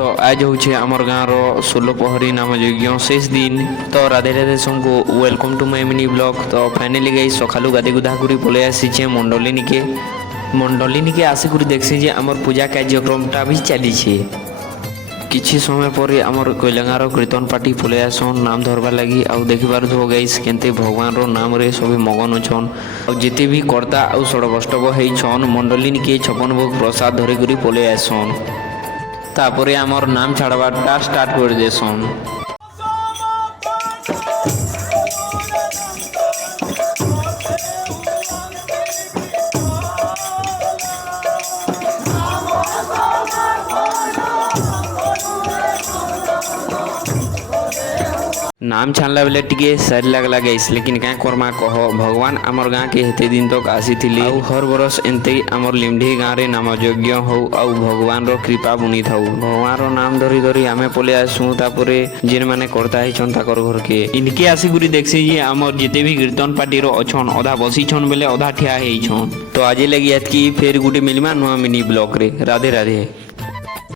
तो आज हूँ आमर गाँव षोलो पहरी नाम यज्ञ शेष दिन। तो राधे राधे सबको welcome to my mini blog. तो फाइनाली गई सकालू गाधी गुधा कर पलि आसीचे मंडलिनी के आसिक देखसी जे आमर पूजा कार्यक्रमटा भी चली किछि समय पर आमर कोइलांगार कीर्तन पार्टी पलि आसन नाम धरवा लगी आउ देखिबार हो गाइस केनते भगवान रो नाम रे सभी मगन अछन और जिते भी कर्ता आउ षडबष्टव हेइछन मंडलिनी के 56 भोग प्रसाद धरि करी पलि आसन तापरे आमर नाम छाड़वाटा स्टार्ट कर देसन। नाम छानला बेले टिके सर लगला गईस लेकिन क्या करमा कह भगवान आमर गाँ के हेते दिन तक आसी थिली आउ हर बरस एंते आमर लिमढी गाँ रे नाम यज्ञ हो आउ भगवान रो कृपा बुनी थाउ भगवान रो नाम धरी धरी आमे पले आसु तापरे जेन माने करता हिचन ताकर घर के इनके आसी गुरी देखसी जे आमर जेते भी कीर्तन पार्टी रो अछन आधा बसी छन बेले आधा ठिया हेइछन। तो आज लगी एतकी फेर गुटे मिलमा नुआ मिनी ब्लॉक रे। राधे राधे।